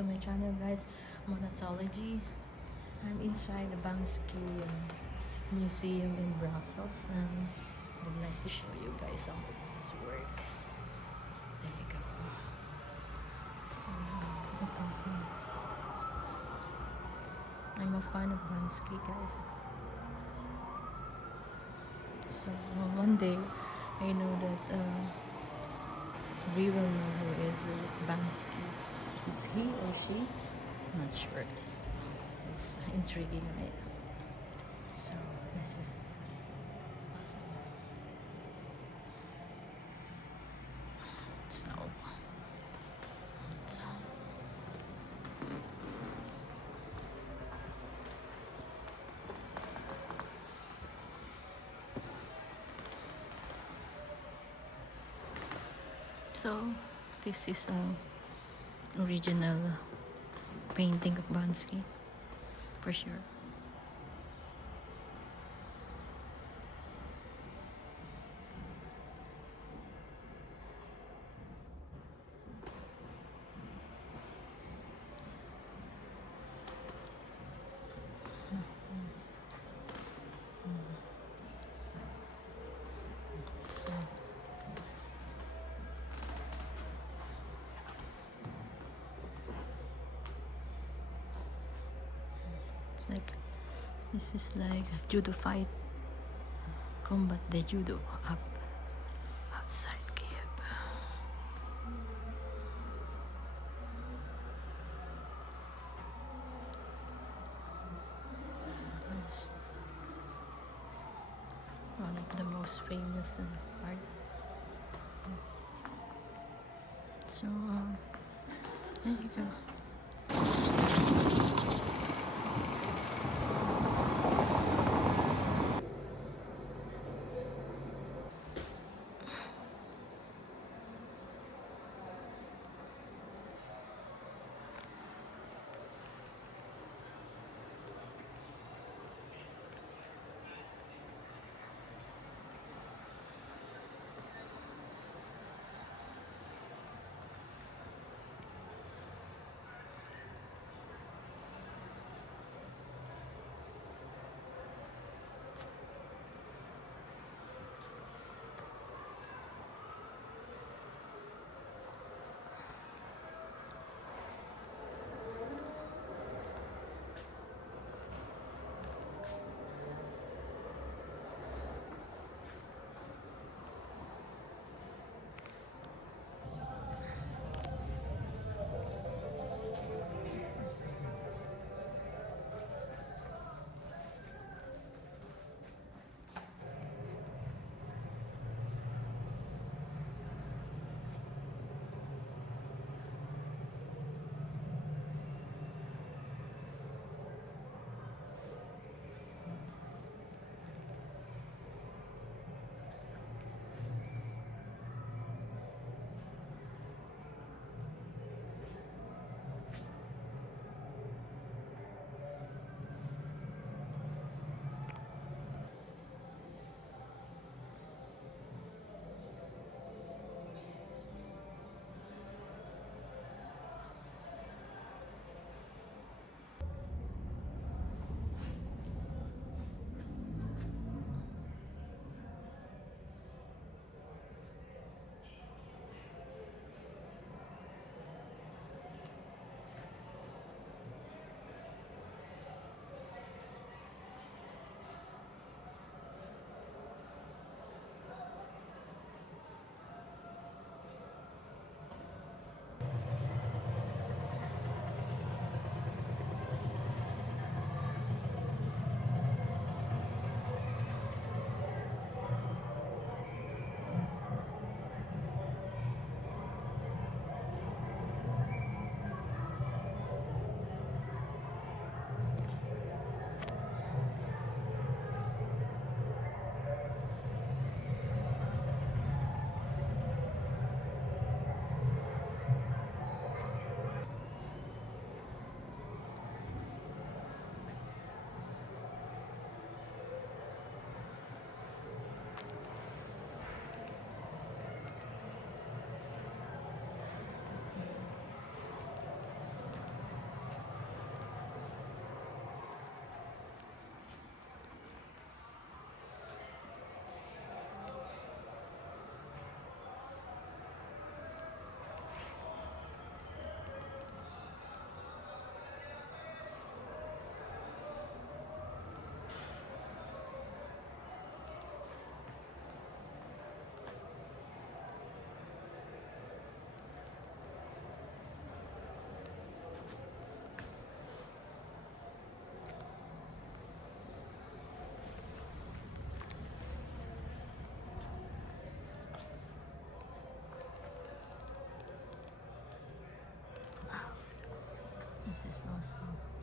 to my channel, guys. Monatology. I'm inside the Banksy Museum in Brussels, and I'd like to show you guys some of his work. There you go. So that's awesome. I'm a fan of Banksy, guys. So one day I know that we will know who is Banksy. Is he or she? Not sure. It's intriguing, right? So this is awesome. So so this is a original painting of Banksy for sure. So it's like this is like judo fight, combat the judo up outside Kiev. It's one of the most famous art. So there you go. This is awesome.